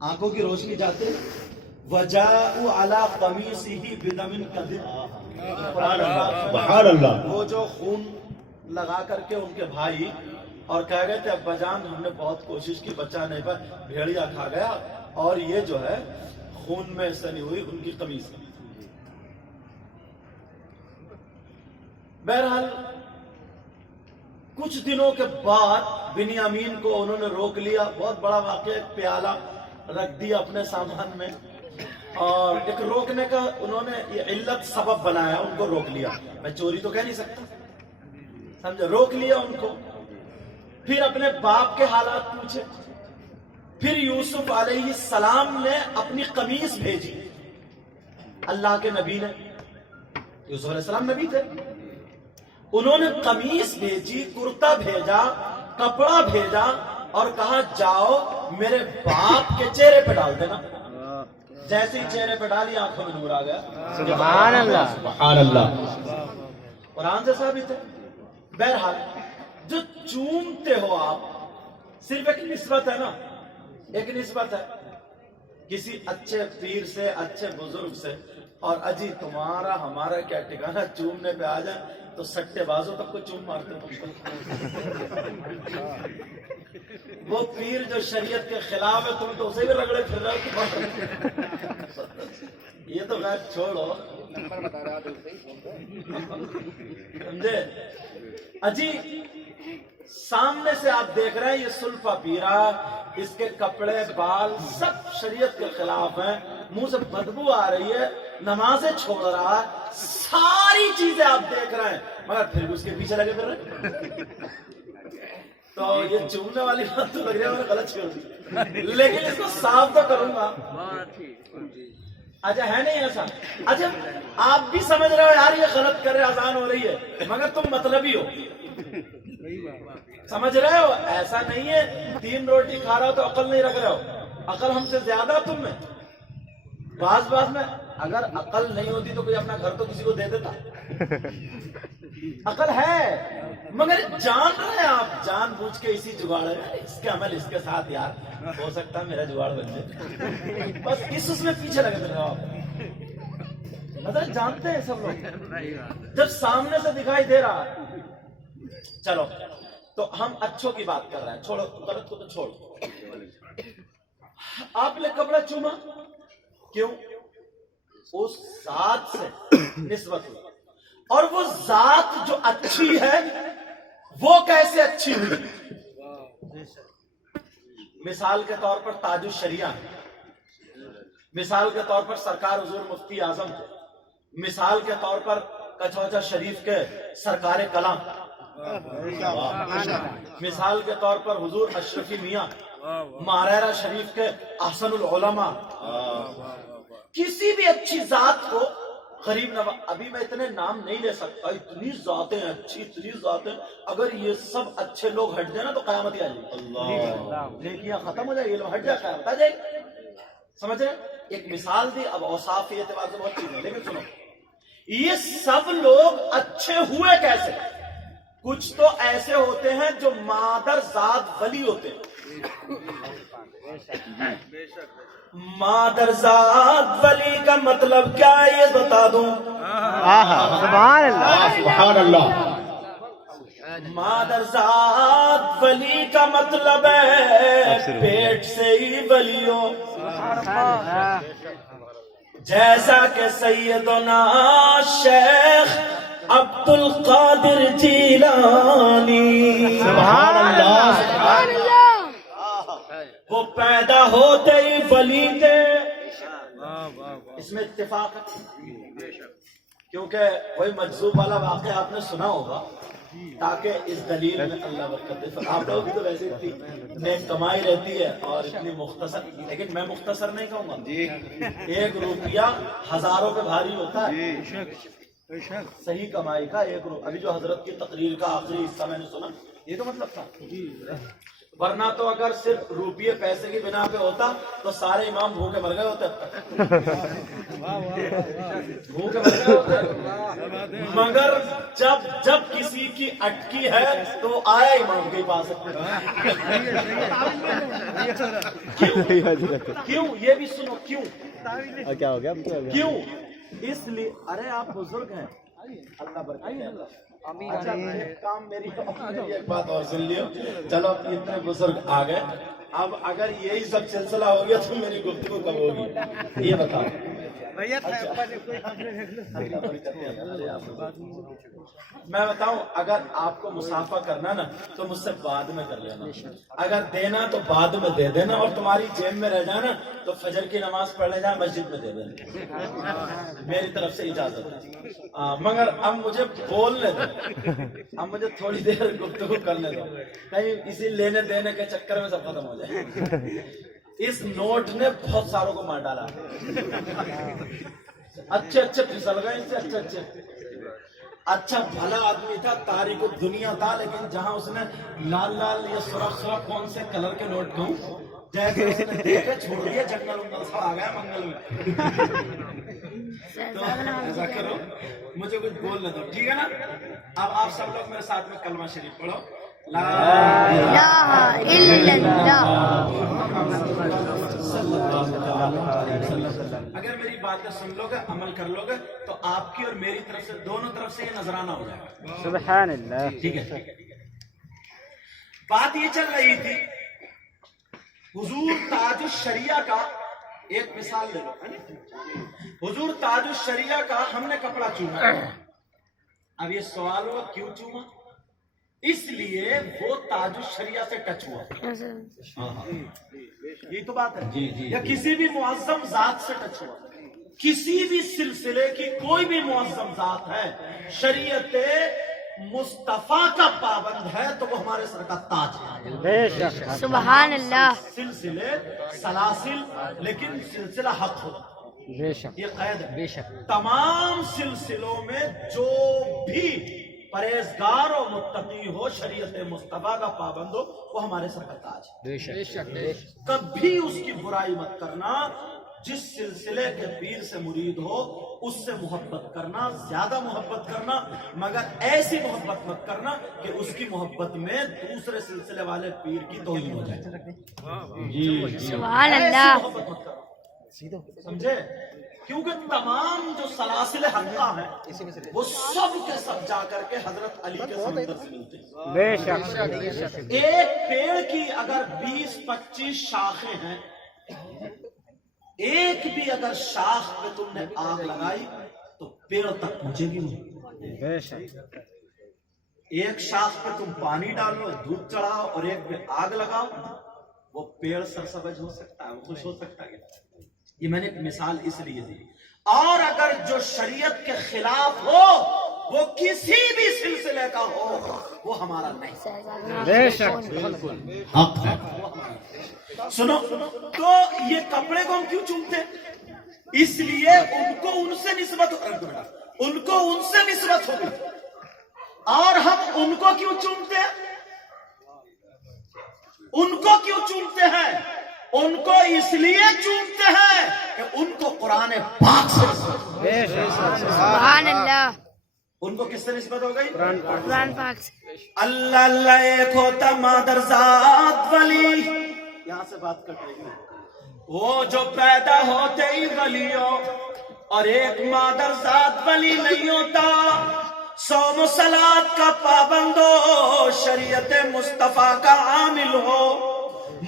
آنکھوں کی روشنی جاتے وجاءوا علی قمیصہ بدم کذب، سبحان اللہ. وہ جو خون لگا کر کے ان کے بھائی اور کہہ گئے تھے ابا جان ہم نے بہت کوشش کی بچہ نہیں پایا، بھیڑیا کھا گیا اور یہ جو ہے خون میں سنی ہوئی ان کی قمیص. بہرحال کچھ دنوں کے بعد بنیامین کو انہوں نے روک لیا. بہت بڑا واقعہ، ایک پیالہ رکھ دیا اپنے سامان میں اور ایک روکنے کا انہوں نے یہ علت سبب بنایا، ان کو روک لیا. میں چوری تو کہہ نہیں سکتا، سمجھے، روک لیا ان کو. پھر اپنے باپ کے حالات پوچھے. پھر یوسف علیہ السلام نے اپنی قمیص بھیجی. اللہ کے نبی نے، یوسف علیہ السلام نبی تھے، انہوں نے قمیص بھیجی، کرتا بھیجا، کپڑا بھیجا اور کہا جاؤ میرے باپ کے چہرے پہ ڈال دینا. جیسے ہی چہرے پہ ڈالی آنکھوں میں نور آ گیا. سبحان اللہ. سبحان اللہ. قرآن سے ثابت ہے. بہرحال جو چومتے ہو آپ، صرف ایک نسبت ہے نا، ایک نسبت ہے کسی اچھے پیر سے، اچھے بزرگ سے، اور اجی تمہارا ہمارا کیا ٹھکانا، چومنے پہ آ جائیں تو سٹے بازوں تک کو چوم مارتے ہو. وہ پیر جو شریعت کے خلاف ہے تم تو اسے بھی رگڑے پھر رہے ہو. یہ تو خیر چھوڑو، سمجھے. اجی سامنے سے آپ دیکھ رہے ہیں یہ سلفا پی رہا، اس کے کپڑے بال سب شریعت کے خلاف ہیں، منہ سے بدبو آ رہی ہے، نمازیں چھوڑ رہا ہے، ساری چیزیں آپ دیکھ رہے ہیں، مگر پھر بھی اس کے پیچھے لگے پھر رہے. تو یہ چومنے والی بات تو لگ رہی ہے میں نے غلط چھوڑ دی، لیکن اس کو صاف تو کروں گا. اچھا ہے نہیں ایسا؟ اچھا آپ بھی سمجھ رہے ہو یار یہ غلط کر رہے، آسان ہو رہی ہے، مگر تم مطلبی ہو، سمجھ رہے ہو. ایسا نہیں ہے 3 روٹی کھا رہا ہو تو عقل نہیں رکھ رہے ہو، عقل ہم سے زیادہ تم میں. بعض میں اگر عقل نہیں ہوتی تو کوئی اپنا گھر تو کسی کو دے دیتا. عقل ہے مگر جان رہے ہیں آپ، جان بوجھ کے اسی جگاڑ ہے، اس کے عمل اس کے ساتھ یار ہو سکتا ہے میرا جگاڑ بن جائے، بس اس میں پیچھے لگے تھے آپ. مطلب جانتے ہیں سب لوگ جب سامنے سے دکھائی دے رہا. چلو تو ہم اچھوں کی بات کر رہے ہیں، چھوڑو غلط کو تو چھوڑو. آپ نے کپڑا چوما کیوں؟ اس ذات سے نسبت ہوئی، اور وہ ذات جو اچھی ہے وہ کیسے اچھی ہوئی؟ مثال کے طور پر تاج الشریعہ، مثال کے طور پر سرکار حضور مفتی اعظم، مثال کے طور پر کچوچا شریف کے سرکار کلام، مثال کے طور پر حضور اشرفی میاں، ماریرہ شریف کے احسن العلماء. کسی بھی اچھی ذات کو غریب نواز، ابھی میں اتنے نام نہیں لے سکتا، اتنی ذاتیں اچھی، اتنی ذاتیں، اگر یہ سب اچھے لوگ ہٹ جائیں نا تو قیامت ہی آ جائے، لیکن ختم ہو جائے، یہ لوگ ہٹ جائے قیامت آ جائے. سمجھ رہے؟ ایک مثال دی. اب اوصاف کے اعتبار سے بہت چیزیں، لیکن سنو یہ سب لوگ اچھے ہوئے کیسے؟ کچھ تو ایسے ہوتے ہیں جو مادر ذات ولی ہوتے ہیں. مادر ذات ولی کا مطلب کیا ہے یہ بتا دوں. سبحان اللہ. سبحان اللہ. مادر ذات ولی کا مطلب ہے پیٹ سے ہی ولی ہو، جیسا کہ سیدنا شیخ عبد القادر جیلانی سبحان اللہ. سبحان اللہ. وہ پیدا ہوتے ہی ولی تھے. اس میں اتفاق ہے کیونکہ وہی مجذوب والا واقعہ آپ نے سنا ہوگا، تاکہ اس دلیل میں اللہ برکت دے. آپ لوگوں کی تو ویسے اتنی نیک کمائی رہتی ہے اور اتنی مختصر، لیکن میں مختصر نہیں کہوں گا. 1 روپیہ ہزاروں پہ بھاری ہوتا ہے. صحیح کمائی کا 1 روپیہ. ابھی جو حضرت کی تقریر کا آخری حصہ میں نے سنا، یہ تو مطلب تھا. ورنہ تو اگر صرف روپیے پیسے کی بنا پہ ہوتا تو سارے امام بھوکے مر گئے ہوتے، بھوکے مر گئے ہوتے۔ مگر جب کسی کی اٹکی ہے تو وہ آیا امام کے پاس۔ کیوں یہ بھی سنو کیوں؟ کیا ہو گیا؟ کیوں؟ اس لیے ارے آپ بزرگ ہیں، اللہ برکت۔ اچھا کام میری ایک بات اور سن لیو، چلو اتنے بزرگ آ گئے، اب اگر یہی سب سلسلہ ہو گیا تو میری گفتگو کب ہوگی یہ بتاؤ؟ میں بتاؤں، اگر آپ کو مسافہ کرنا نا تو مجھ سے بعد میں کر لینا، اگر دینا تو بعد میں دے دینا، اور تمہاری جیب میں رہ جانا تو فجر کی نماز پڑھ لے جائیں مسجد میں دے دینا، میری طرف سے اجازت ہے۔ مگر اب مجھے بولنے دو، اب مجھے تھوڑی دیر گفتگو کرنے دو، کہیں اسی لینے دینے کے چکر میں سب ختم ہو جائے۔ اس نوٹ نے بہت ساروں کو مار ڈالا، اچھے پھسل گئے اس سے، اچھا بھلا آدمی تھا، تاریخ دنیا تھا، لیکن جہاں اس نے لال یا سرخ کون سے کلر کے نوٹ کہوں جیسے اس نے دیکھے چھوڑ دیا، جنگل سب آ گیا منگل میں۔ تو ایسا کرو، مجھے کچھ بولنے دو، ٹھیک ہے نا؟ اب آپ سب لوگ میرے ساتھ میں کلمہ شریف پڑھو، لا الہ الا اللہ۔ اگر میری باتیں سن لو گے، عمل کر لو گے تو آپ کی اور میری طرف سے، دونوں طرف سے یہ نذرانہ ہو جائے گا۔ سبحان اللہ۔ ٹھیک ہے، بات یہ چل رہی تھی حضور تاج الشریعہ کا، ایک مثال لے لو، حضور تاج الشریعہ کا ہم نے کپڑا چوما، اب یہ سوال ہوا کیوں چوما؟ اس لیے وہ تاج الشریعہ سے ٹچ ہوا، یہ تو بات ہے، یا کسی بھی معظم ذات سے ٹچ ہوا، کسی بھی سلسلے کی کوئی بھی معظم ذات ہے، شریعت مصطفیٰ کا پابند ہے تو وہ ہمارے سر کا تاج ہے۔ بے شک، سبحان اللہ۔ سلسلے سلاسل، لیکن سلسلہ حق ہو، بے شک، یہ قید ہے۔ بے شک، تمام سلسلوں میں جو بھی پرہیزگار و متقی ہو، شریعت مصطفیٰ کا پابند ہو، وہ ہمارے سر کا تاج ہے۔ بے شک، کبھی اس کی برائی مت کرنا، جس سلسلے کے پیر سے مرید ہو اس سے محبت کرنا، زیادہ محبت کرنا، مگر ایسی محبت مت کرنا کہ اس کی محبت میں دوسرے سلسلے والے پیر کی توہین ہو جائے۔ سبحان اللہ۔ ایسی محبت مت کرنا، سمجھے؟ کیونکہ تمام جو سلاسل حقہ ہیں وہ سب کے سب جا کر کے حضرت علی کے سمندر سے ملتے ہیں۔ بے شک، ایک پیڑ کی اگر 20-25 شاخیں ہیں، ایک بھی اگر شاخ پہ تم نے آگ لگائی تو پیڑ تک پہنچے گی نہیں۔ بے شک، ایک شاخ پہ تم پانی ڈالو، دودھ چڑھاؤ، اور ایک پہ آگ لگاؤ، وہ پیڑ سرسبز ہو سکتا ہے، وہ خوش ہو سکتا ہے۔ یہ میں نے ایک مثال اس لیے دی۔ اور اگر جو شریعت کے خلاف ہو وہ کسی بھی سلسلے کا ہو، وہ ہمارا نہیں۔ بے شک، حق ہے۔ سنو، تو یہ کپڑے کو ہم کیوں چومتے ہیں؟ اس لیے ان کو ان سے نسبت ہو گئی، اور ہم ان کو کیوں چومتے ہیں؟ ان کو اس لیے چومتے ہیں کہ ان کو قرآن پاک سے سبحان اللہ۔ ان کو کس سے نسبت ہو گئی؟ قرآن پاک سے۔ اللہ اللہ ایک ہوتا مادر ذات ولی، یہاں سے بات کر رہی ہے، وہ جو پیدا ہوتے ہی ولی ہو، اور ایک مادر ذات ولی نہیں ہوتا، صوم و صلات کا پابند ہو، شریعت مصطفیٰ کا عامل ہو،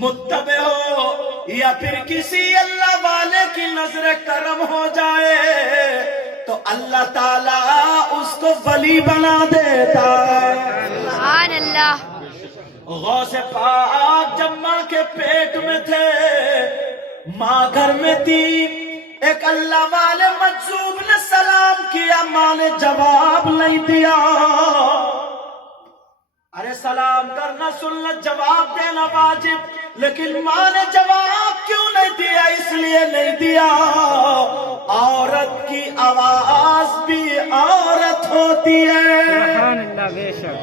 متبع ہو، یا پھر کسی اللہ والے کی نظر کرم ہو جائے تو اللہ تعالیٰ اس کو ولی بنا دیتا ہے۔ سبحان اللہ۔ غوث پاک جب ماں کے پیٹ میں تھے، ماں گھر میں تھی، ایک اللہ والے مجذوب نے سلام کیا، ماں نے جواب نہیں دیا۔ ارے سلام کرنا سنت، جواب دینا واجب، لیکن ماں نے جواب کیوں نہیں دیا؟ اس لیے نہیں دیا، عورت کی آواز بھی عورت ہوتی ہے۔ سبحان اللہ، بے شک۔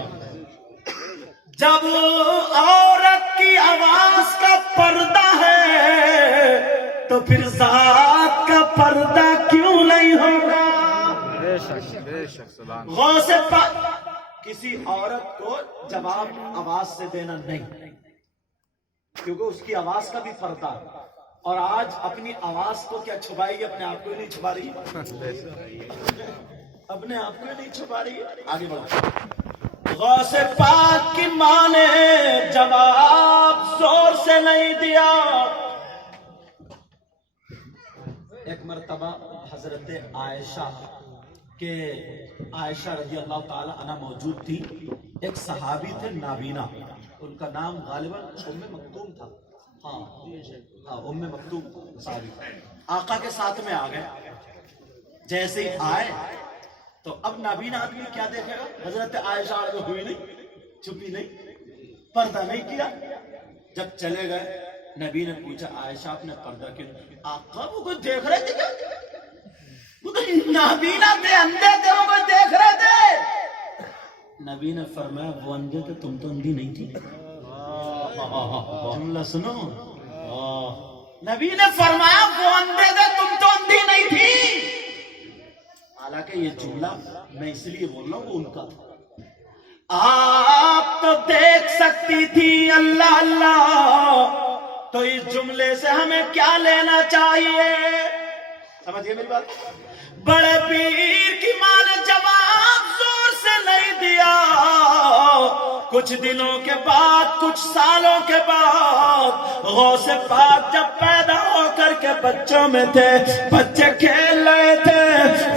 جب عورت کی آواز کا پردہ ہے تو پھر ذات کا پردہ کیوں نہیں ہوگا؟ غوث پاک کسی عورت کو جواب آواز سے دینا نہیں، کیونکہ اس کی آواز کا بھی پردہ ہے، اور آج اپنی آواز کو کیا چھپائے گی؟ اپنے آپ کو ہی نہیں چھپا رہی، اپنے آپ کو ہی نہیں چھپا رہی ہے۔ آگے بڑھو۔ غوث پاک کی ماں نے جواب زور سے نہیں دیا۔ ایک مرتبہ حضرت عائشہ کہ عائشہ رضی اللہ تعالی عنہ موجود تھی، ایک صحابی تھے نابینا، ان کا نام غالباً ام مکتوم تھا، ہاں ام مکتوم صحابی، آقا کے ساتھ میں آ گئے۔ جیسے ہی آئے تو اب نابینا آدمی کیا دیکھے گا؟ حضرت عائشہ جو ہوئی نہیں، چھپی نہیں، پردہ نہیں کیا۔ جب چلے گئے نبی نے پوچھا عائشہ آپ نے پردہ کیوں؟ آقا وہ کوئی دیکھ رہے تھے کیا؟ وہ تو نابینا تھے، اندھے تھے، وہ کوئی دیکھ رہے تھے؟ نبی نے فرمایا وہ اندھے تھے، تم تو اندھی نہیں تھی۔ جملہ سنو، نبی نے فرمایا وہ اندھے تھے، تم تو اندھی نہیں تھی۔ حالانکہ یہ جملہ میں اس لیے بول رہا ہوں وہ ان کا تھا۔ آپ تو دیکھ سکتی تھی اللہ اللہ، تو اس جملے سے ہمیں کیا لینا چاہیے؟ سمجھئے میری بات؟ بڑے پیر کی ماں نے جواب زور سے نہیں دیا۔ کچھ دنوں کے بعد، کچھ سالوں کے بعد غوث پاک جب پیدا ہو کر کے بچوں میں تھے، بچے کھیل رہے تھے،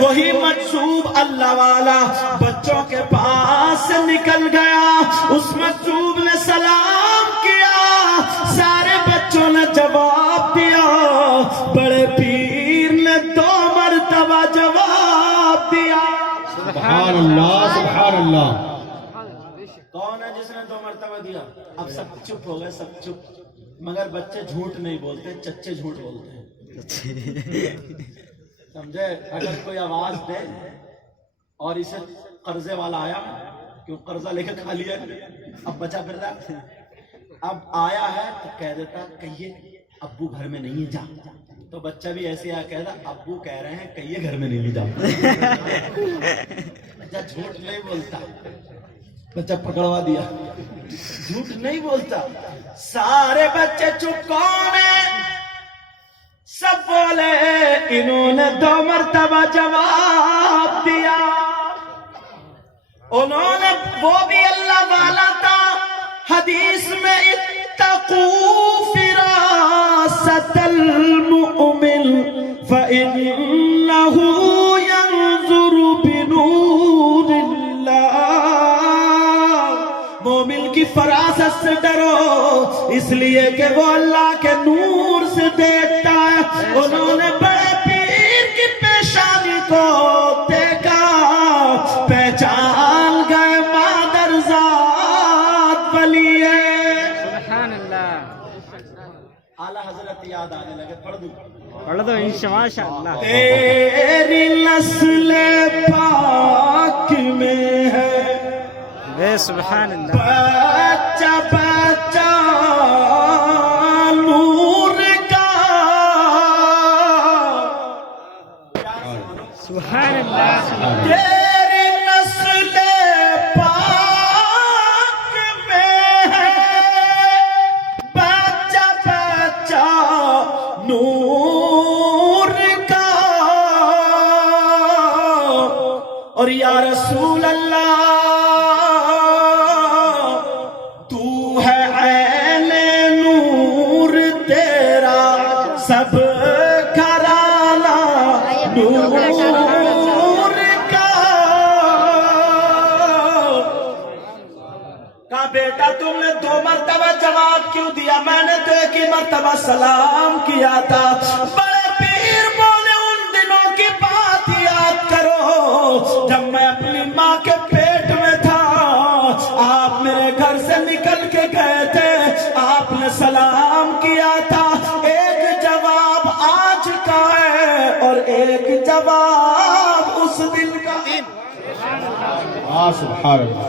وہی مجذوب اللہ والا بچوں کے پاس سے نکل گیا۔ اس مجذوب نے سلام کیا، سارے بچوں نے جواب دیا، بڑے پیر نے 2 مرتبہ جواب دیا۔ سبحان اللہ سبحان اللہ۔ کون ہے جس نے 2 مرتبہ دیا؟ اب سب چپ ہو گئے، سب چپ، مگر بچے جھوٹ نہیں بولتے، چچے جھوٹ بولتے ہیں، سمجھے؟ اگر کوئی آواز دے اور اسے قرضے والا آیا، کیوں قرضہ لے کے کھا لیا، اب بچا پھر رہا، اب آیا ہے تو کہہ دیتا کہیے ابو گھر میں نہیں ہے، جا، تو بچہ بھی ایسے آیا کہہ رہا ابو کہہ رہے ہیں کہیے گھر میں نہیں ہے، جا۔ بچہ جھوٹ نہیں بولتا، بچہ پکڑوا دیا، جھوٹ نہیں بولتا۔ سارے بچے چپ، کون ہے؟ سب بولے انہوں نے 2 مرتبہ جواب دیا۔ انہوں نے، وہ بھی اللہ والا تھا، حدیث میں اتقوا فراست المؤمن فإنه ينظر بنور اللہ۔ مومن کی فراست سے ڈرو، اس لیے کہ وہ اللہ کے نور سے دیکھتا ہے۔ انہوں نے بڑے پیر کی پیشانی کو دیکھا، پہچان گئے مادر ذات ولی ہے۔ سبحان اللہ۔ اعلیٰ حضرت یاد آنے لگے، پڑھ دوں؟ پڑھ دو ماشاء اللہ۔ تیری نسل پاک میں ہے سبحان اللہ، بچہ بچہ نور کا۔ سبحان اللہ۔ تیری نسل پاک میں ہے بچہ بچہ نور کا، اور یا رسول اللہ سب گھرانہ نور کا۔ کہا بیٹا تم نے 2 مرتبہ جواب کیوں دیا؟ میں نے تو 1 ہی مرتبہ سلام کیا تھا۔ بڑے پیر بولے ان دنوں کی بات یاد کرو جب میں اپنی ماں کے پیٹ میں تھا، آپ میرے گھر سے نکل کے گئے تھے، آپ نے سلام کیا تھا۔ ایک جواب آج کا ہے اور ایک جواب اس دن کا۔ سبحان اللہ۔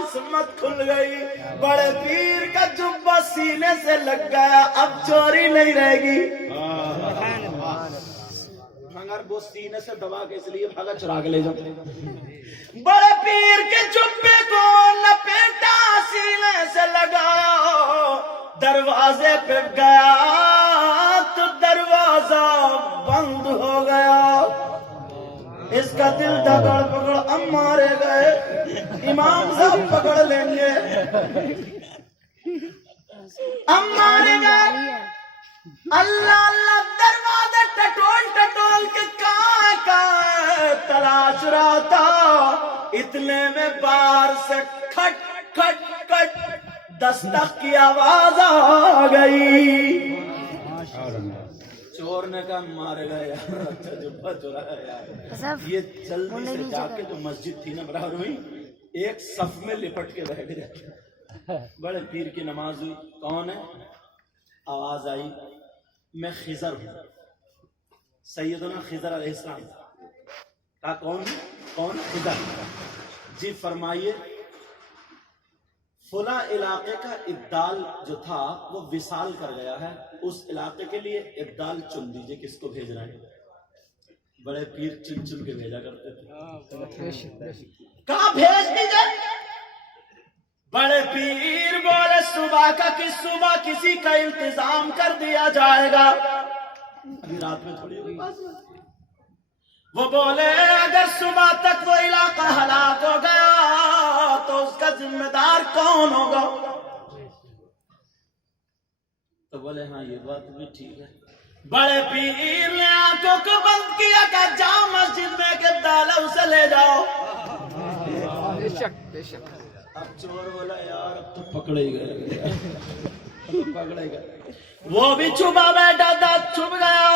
قسمت کھل گئی. بڑے پیر کا جبہ سینے سے لگ گیا, اب چوری نہیں رہے گی. مگر وہ سینے سے دبا کے اس لیے بھاگا چرا کے لے جاؤ. بڑے پیر کے جبے کو لپیٹا, سینے سے لگایا, دروازے پہ گیا تو دروازہ بند ہو گیا. اس کا دل دھڑ پکڑ, اب مارے گئے, امام صاحب پکڑ لیں گے, اب مارے گئے. اللہ اللہ دروازے ٹٹول کے کہاں تلاش رہا تھا. اتنے میں باہر سے کھٹ کھٹ کھٹ دستک کی آواز آ گئی. چور نے کہا مارے گا یار, اچھا جبہ چورایا یار. یہ جلدی سے جا کے جو مسجد تھی نا برابر ہوئی, ایک صف میں لپٹ کے بیٹھ گئے. بڑے پیر کی نماز ہوئی. کون ہے؟ آواز آئی, میں خضر ہوں, سیدنا خضر علیہ السلام. کہا کون؟ خضر. جی فرمائیے, فلاں علاقے کا ابدال جو تھا وہ وصال کر گیا ہے, اس علاقے کے لیے ابدال چن دیجئے کس کو بھیجنا ہے. بڑے پیر چن چن کے بھیجا کرتے تھے. کہاں بھیج دیجئے. بڑے پیر بولے صبح کسی کا انتظام کر دیا جائے گا. ابھی رات میں تھوڑی ہوئی. وہ بولے اگر صبح تک وہ علاقہ ہلاک ہو گیا تو اس کا ذمہ دار کون ہوگا؟ تو بولے ہاں یہ بات بھی ٹھیک ہے. بڑے پیر نے آنکھوں کو بند کیا کہ جاؤ مسجد میں کہ ابدال اسے لے جاؤ. اب چور بولا یار اب تو پکڑے گئے. وہ بھی چھپا بیٹھا تھا, چھپ گیا.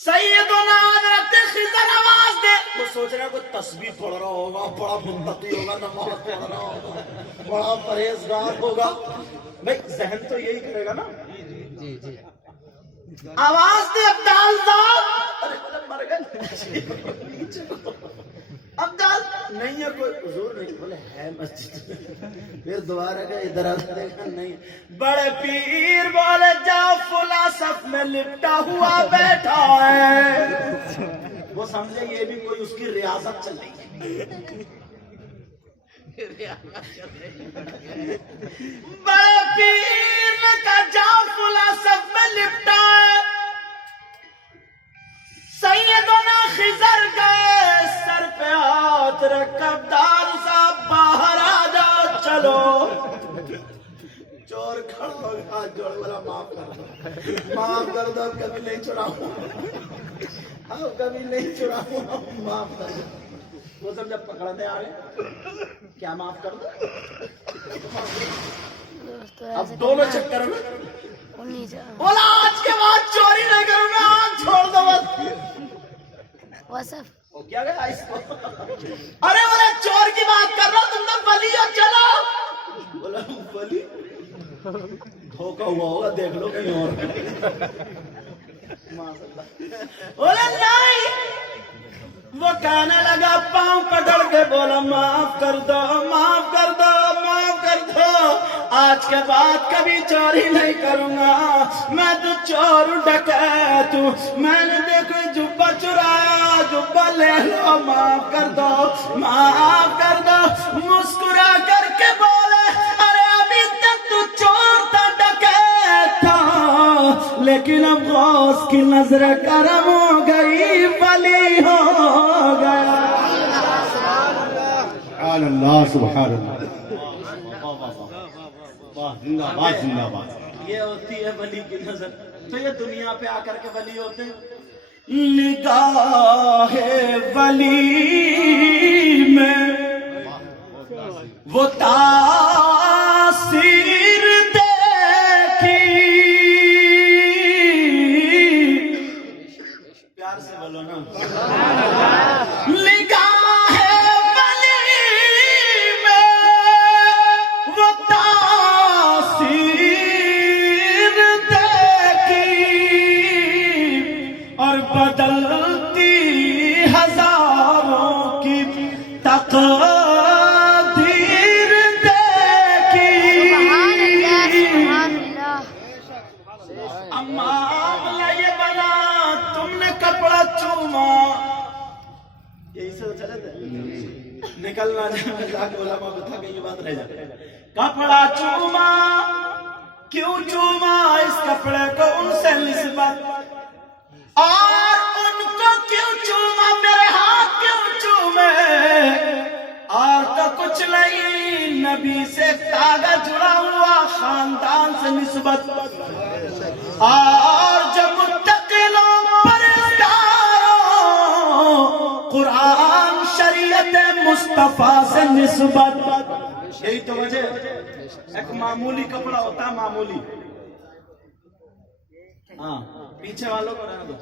سیدنا حضرت خضر آواز دے. وہ سوچ رہا کوئی تسبیح پڑھ رہا ہوگا, بڑا متقی ہوگا, نماز پڑھ رہا ہوگا, بڑا پرہیزگار ہوگا. بھائی ذہن تو یہی کرے گا نا. آواز دے ابدال صاحب. ارے بولے مر گئے. ابدال نہیں ہے کوئی, حضور نہیں. بولے ہے مسجد. پھر دوبارہ گئے ادھر آ دیکھا نہیں. بڑے پیر بولے جاؤ فلاں صف میں لپٹا ہوا بیٹھا ہے. وہ سمجھے یہ بھی کوئی اس کی ریاست چل رہی ہے. بڑے پیر نے کہا جاؤ فلاں صف میں لپٹا ہے. سیدنا خضر گئے, سر پہ ہاتھ رکھ, ابدال صاحب باہر آ جاؤ چلو. چور کھڑا ہو گیا, جوڑ بولا معاف کر دو, معاف کر دو, کبھی نہیں چراؤں, اب کبھی نہیں چراؤں, معاف کر دو. وہ سب جب پکڑنے آ گئے, کیا معاف کر دو. اب دونوں چکر میں بولا آج کے بعد چوری نہیں کروں گا, آج چھوڑ دو بس. وہ کیا گیا اس کو. ارے بولے چور کی بات کر رہا ہوں, تم تو ولی ہو, چلو. بولا ولی دھوکا ہوا ہوگا, دیکھ لو کہیں اور. بولا نہیں. وہ کہنے لگا پاؤں پکڑ کے بولا معاف کر دو, معاف کر دو, معاف کر دو, آج کے بعد کبھی چوری نہیں کروں گا. میں تو چور ڈکیت ہوں, میں نے دیکھو جبہ چرایا, جبہ لے لو, معاف کر دو, معاف کر دو. مسکرا کر کے بولے ارے ابھی تک تو چور تھا, ڈکیت تھا, لیکن اب غوث کی نظر کرم ہو گئی, ولی ہو گیا. سبحان اللہ, سبحان اللہ. زندہ باد, زندہ باد. یہ ہوتی ہے ولی کی نظر. تو یہ دنیا پہ آ کر کے ولی ہوتے ہیں. نگاہ ولی میں وہ تاثیر دیکھی. پیار سے بولو نا. نگاہ ولی میں وہ تاثیر دیکھی, اور بدلتی ہزاروں کی تقدیر ادھر چلے تھے نکلنا جا کے علماء بتا کہ یہ بات رہ جائے. کپڑا چوما کیوں چوما اس کپڑے کو ان سے نسبت اور ان کو کیوں چوما میرے ہاتھ کیوں چومے اور تو کچھ نہیں نبی سے تاگا جڑا ہوا خاندان سے نسبت اور جب متقلوں پرہیزگاروں قرآن شریعت مصطفیٰ سے نسبت. یہی تو وجہ ایک معمولی کپڑا ہوتا ہے معمولی ہاں پیچھے والوں کو رہنے دو.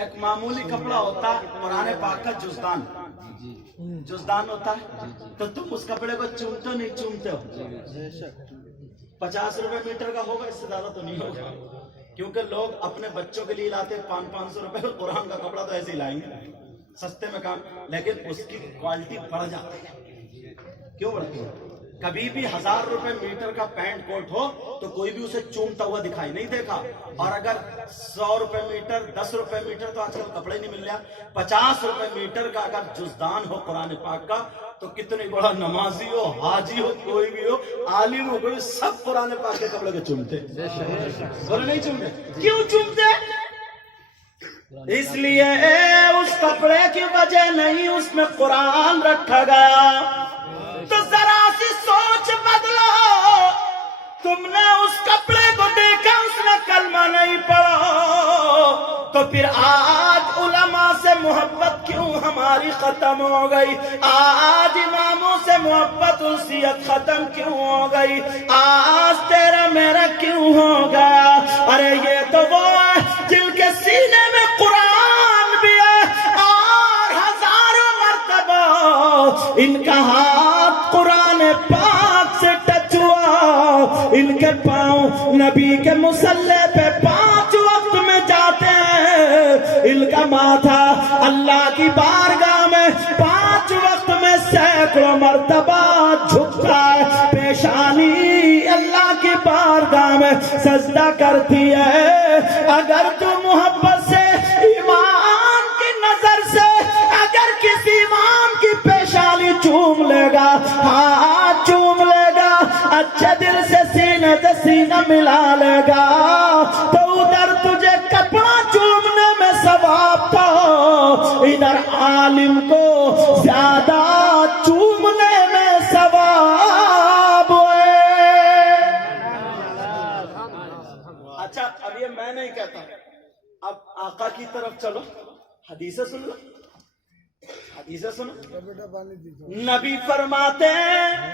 ایک معمولی کپڑا ہوتا ہے قرآن پاک کا جزدان ہوتا ہے تو تم اس کپڑے کو چومتے ہو نہیں چومتے ہو. 50 روپے میٹر کا ہوگا اس سے زیادہ تو نہیں ہوگا کیونکہ لوگ اپنے بچوں کے لیے لاتے 500 روپے قرآن کا کپڑا تو ایسے ہی لائیں گے سستے میں کام لیکن اس کی کوالٹی بڑھ جاتی ہے. کیوں بڑھتی ہے؟ کبھی بھی 1000 روپے میٹر کا پینٹ کوٹ ہو تو کوئی بھی اسے چومتا ہوا دکھائی نہیں دیکھا اور اگر 100 روپے میٹر 10 روپے میٹر تو آج کل کپڑے نہیں مل رہا 50 روپے میٹر کا اگر جزدان ہو قرآن پاک کا تو کتنی بڑا نمازی ہو حاجی ہو کوئی بھی ہو عالم ہو کوئی سب قرآن پاک کے کپڑے کو چومتے بولے نہیں چومتے. کیوں چومتے؟ اس لیے اس کپڑے کی وجہ نہیں اس میں قرآن رکھا گیا. تو ذرا سی سوچ بدلو تم نے اس کپڑے کو دیکھا اس نے کلمہ نہیں پڑھا تو پھر آج علماء سے محبت کیوں ہماری ختم ہو گئی آج اماموں سے محبت انسیت ختم کیوں ہو گئی آج تیرا میرا کیوں ہو گیا. ارے یہ تو وہ ہے جن کے سینے میں قرآن بھی ہے اور ہزاروں مرتبہ ان کا ہاتھ قرآن پاک سے ٹچ ہوا ان کے پاؤں نبی کے مصلی پہ 5 وقت میں جاتے ہیں ان کا ماتھا اللہ کی بارگاہ میں 5 وقت میں سینکڑوں مرتبہ جھکتا ہے پیشانی اللہ کی بارگاہ میں سجدہ کرتی ہے. اگر تو محبت سے ایمان کی نظر سے اگر کسی امام کی پیشانی چوم لے گا ہاتھ چوم لے گا اچھے دل سے سینے سے سینہ ملا لے گا تو ادھر تجھے کپڑا چومنے میں ثواب پاؤ ادھر عالم کو زیادہ چومنے میں ثواب ہوئے. اچھا اب یہ میں نہیں کہتا اب آقا کی طرف چلو حدیثیں سن لو حدیثیں سنو. نبی فرماتے ہیں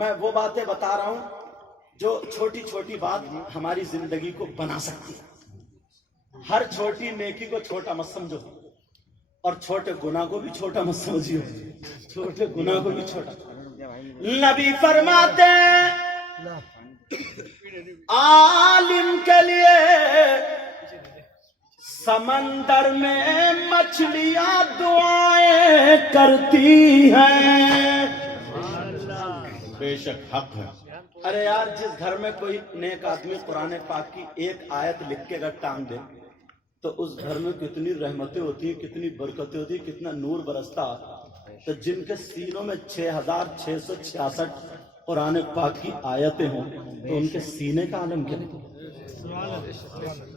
میں وہ باتیں بتا رہا ہوں جو چھوٹی چھوٹی بات ہماری زندگی کو بنا سکتی ہے. ہر چھوٹی نیکی کو چھوٹا مت سمجھو اور چھوٹے گناہ کو بھی چھوٹا مت سمجھو چھوٹے گناہ کو بھی چھوٹا. نبی فرماتے ہیں عالم کے لیے سمندر میں مچھلیاں دعائیں کرتی ہیں. بے شک حق ہے. ارے یار جس گھر میں کوئی نیک آدمی قرآن پاک کی ایک آیت لکھ کے اگر ٹانگ دے تو اس گھر میں کتنی رحمتیں ہوتی ہیں کتنی برکتیں ہوتی ہیں کتنا نور برستا. تو جن کے سینوں میں 6666 قرآن پاک کی آیتیں ہوں تو ان کے سینے کا عالم کیا.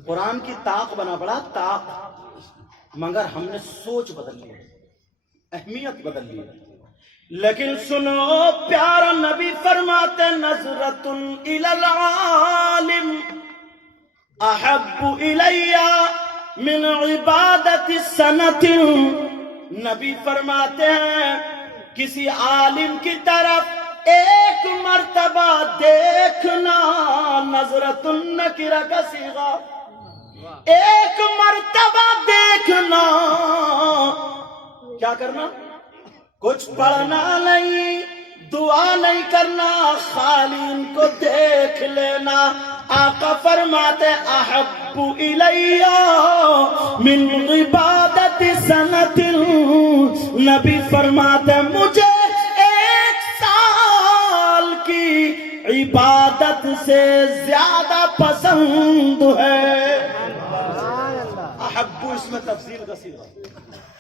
قرآن کی طاق بنا پڑا طاق مگر ہم نے سوچ بدل لی اہمیت بدل لی. لیکن سنو پیارا نبی فرماتے نظرۃ الی العالم احب الی من عبادت سنۃ. نبی فرماتے ہیں کسی عالم کی طرف ایک مرتبہ دیکھنا نظرۃ النکرہ کا صیغہ ایک مرتبہ دیکھنا کیا کرنا کچھ پڑھنا نہیں دعا نہیں کرنا خالی ان کو دیکھ لینا. آقا فرماتے احب الی من عبادت سنۃ. نبی فرماتے مجھے 1 سال کی عبادت سے زیادہ پسند ہے. احب اس میں میں تفصیل کا سیدھا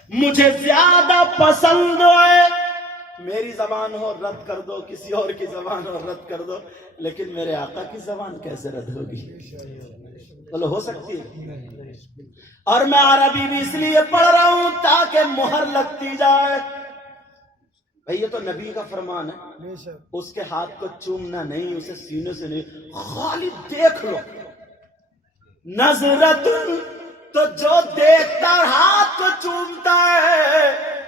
مجھے زیادہ پسند ہے میری زبان ہو رد کر دو, کسی اور کی زبان ہو رد کر دو, لیکن میرے آقا کی زبان کیسے رد ہوگی؟ بولو ہو سکتی ہے؟ اور میں عربی بھی اس لیے پڑھ رہا ہوں تاکہ مہر لگتی جائے. بھئی یہ تو نبی کا فرمان ہے, اس کے ہاتھ کو چومنا نہیں, اسے سینے سے نہیں, خالی دیکھ لو. نظرت تو جو دیکھتا ہاتھ کو چومتا ہے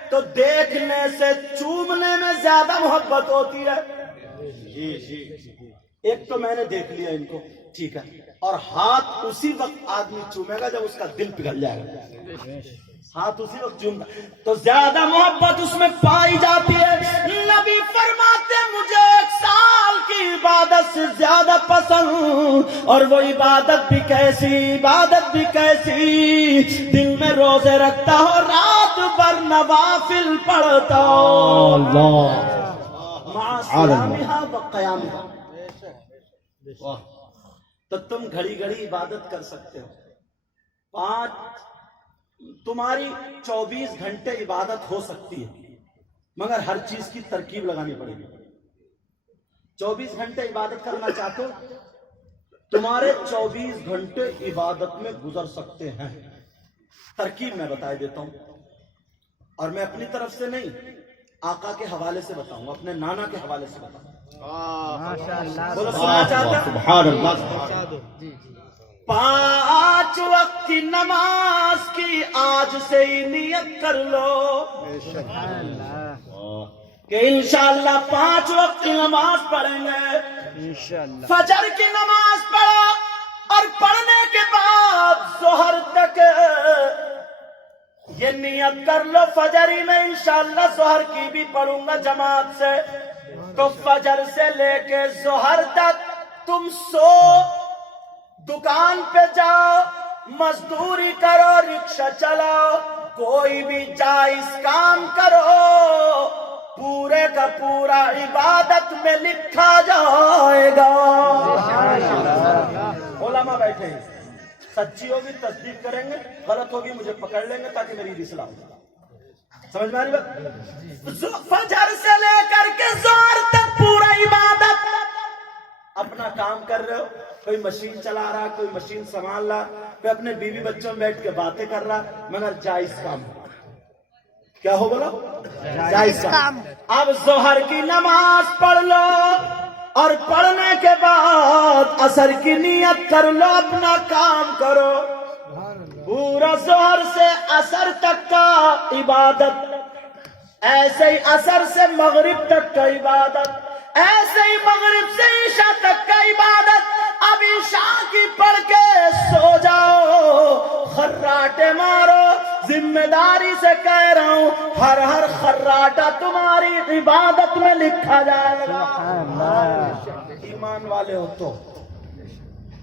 تو دیکھنے سے چومنے میں زیادہ محبت ہوتی ہے. جی جی ایک تو میں نے دیکھ لیا ان کو, ٹھیک ہے, اور ہاتھ اسی وقت آدمی چومے گا جب اس کا دل پگھل جائے گا. ہاتھ اسی وقت چومتا تو زیادہ محبت اس میں پائی جاتی ہے. نبی فرماتے مجھے 1 سال کی عبادت سے زیادہ پسند, اور وہ عبادت بھی کیسی, دل میں روزے رکھتا ہو, رات بھر نوافل پڑھتا ہو, مع صيامها وقيامها. تو تم گھڑی گھڑی عبادت کر سکتے ہو, تمہاری 24 گھنٹے عبادت ہو سکتی ہے, مگر ہر چیز کی ترکیب لگانی پڑے گی. 24 گھنٹے عبادت کرنا چاہتے ہو, تمہارے 24 گھنٹے عبادت میں گزر سکتے ہیں. ترکیب میں بتا دیتا ہوں, اور میں اپنی طرف سے نہیں, آقا کے حوالے سے بتاؤں گا, اپنے نانا کے حوالے سے بتاؤں گا. بولو سننا چاہتے ہیں؟ سبحان اللہ. 5 وقت کی نماز کی آج سے ہی نیت کر لو کہ انشاءاللہ 5 وقت کی نماز پڑھیں گے. فجر کی نماز پڑھو, اور پڑھنے کے بعد ظہر تک یہ نیت کر لو فجر ہی میں انشاءاللہ ظہر کی بھی پڑھوں گا جماعت سے. تو فجر سے لے کے ظہر تک تم دکان پہ جاؤ, مزدوری کرو, رکشہ چلاؤ, کوئی بھی جائز کام کرو, پورے کا پورا عبادت میں لکھا جائے گا. علماء بیٹھے ہیں, سچی ہوگی تصدیق کریں گے, غلط ہوگی مجھے پکڑ لیں گے تاکہ میری اصلاح ہو. سمجھ میں آ رہی بات؟ فجر سے لے کر کے ظہر تک پورا عبادت, اپنا کام کر رہے ہو, کوئی مشین چلا رہا, کوئی مشین سنبھال رہا, کوئی اپنے بیوی بچوں میں بیٹھ کے باتیں کر رہا, مگر جائز کام. کیا ہو بولو؟ جائز کام. اب ظہر کی نماز پڑھ لو, اور پڑھنے کے بعد عصر کی نیت کر لو, اپنا کام کرو. پورا ظہر سے عصر تک کا عبادت, ایسے ہی عصر سے مغرب تک کا عبادت, ایسے ہی مغرب سے عشاء تک کا عبادت. اب عشاء کی پڑھ کے سو جاؤ, خراٹے مارو, ذمہ داری سے کہہ رہا ہوں, ہر خراٹا تمہاری عبادت میں لکھا جائے گا. ایمان والے ہو تو